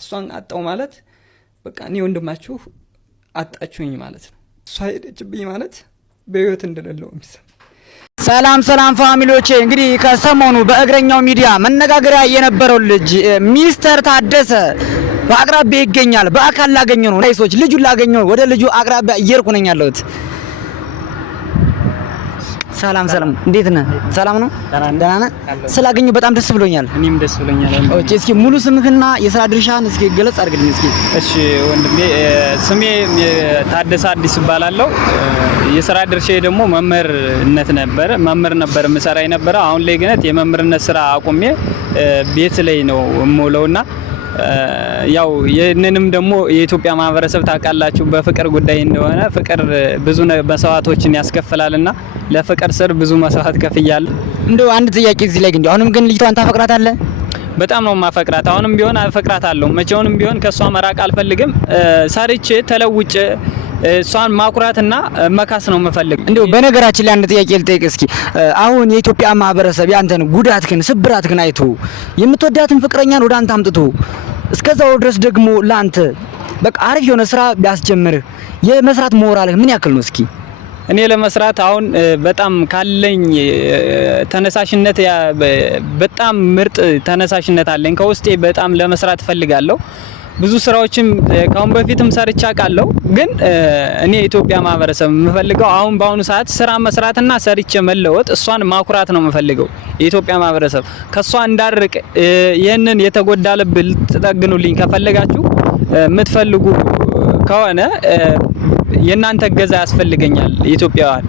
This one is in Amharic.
እሷን አጣው ማለት በቃ እኔ ወንድማችሁ አጣችሁኝ ማለት ነው። እሷ ሄደችብኝ ማለት በህይወት እንደሌለው የሚሰማ። ሰላም ፋሚሊዎቼ፣ እንግዲህ ከሰሞኑ በእግረኛው ሚዲያ መነጋገሪያ የነበረው ልጅ ሚስተር ታደሰ በአቅራቢያ ይገኛል። በአካል ላገኘው ነው ሰዎች ልጁን ላገኘው ወደ ልጁ አቅራቢያ እየርኩ ነኝ ያለሁት። ሰላም እንዴት ነህ? ሰላም ነው? ደህና ነህ? ስላገኘው በጣም ደስ ብሎኛል። እኔም ደስ ብሎኛል። ኦኬ፣ እስኪ ሙሉ ስምህና የሥራ ድርሻህን እስኪ ገለጽ አድርግልኝ እስኪ። እሺ ወንድሜ፣ ስሜ ታደሰ አዲስ እባላለሁ። የሥራ ድርሻዬ ደግሞ መምህር ነበር የምሰራ የነበረ። አሁን ላይ ግን የመምህርነት ስራ አቁሜ ቤት ላይ ነው የምውለውና ያው የነንም ደግሞ የኢትዮጵያ ማህበረሰብ ታውቃላችሁ በፍቅር ጉዳይ እንደሆነ ፍቅር ብዙ መስዋዕቶችን ያስከፍላልና ለፍቅር ስር ብዙ መስዋዕት ከፍያለሁ። እንደው አንድ ጥያቄ እዚህ ላይ ግን አሁንም ግን ልጅቷን ታፈቅራታለህ? በጣም ነው ማፈቅራት። አሁንም ቢሆን አፈቅራታለሁ። መቼውንም ቢሆን ከሷ መራቅ አልፈልግም። ሰርቼ ተለውጬ እሷን ማኩራትና መካስ ነው የምፈልግ። እንደው በነገራችን ላይ አንድ ጥያቄ ልጠይቅ እስኪ። አሁን የኢትዮጵያ ማህበረሰብ ያንተን ጉዳትህን ስብራትህን አይቶ የምትወዳትን ፍቅረኛን ወደ አንተ አምጥቶ እስከዛው ድረስ ደግሞ ላንተ በቃ አሪፍ የሆነ ስራ ቢያስጀምርህ የመስራት ሞራልህ ምን ያክል ነው? እስኪ እኔ ለመስራት አሁን በጣም ካለኝ ተነሳሽነት በጣም ምርጥ ተነሳሽነት አለኝ ከውስጤ። በጣም ለመስራት ፈልጋለሁ። ብዙ ስራዎችም ካሁን በፊትም ሰርቻ ቃለው። ግን እኔ የኢትዮጵያ ማህበረሰብ የምፈልገው አሁን በአሁኑ ሰዓት ስራ መስራትና ሰርቼ መለወጥ እሷን ማኩራት ነው የምፈልገው። የኢትዮጵያ ማህበረሰብ ከሷ እንዳርቅ ይሄንን የተጎዳ ልብ ልትጠግኑልኝ ከፈለጋችሁ የምትፈልጉ ከሆነ የእናንተ እገዛ ያስፈልገኛል ኢትዮጵያውያን።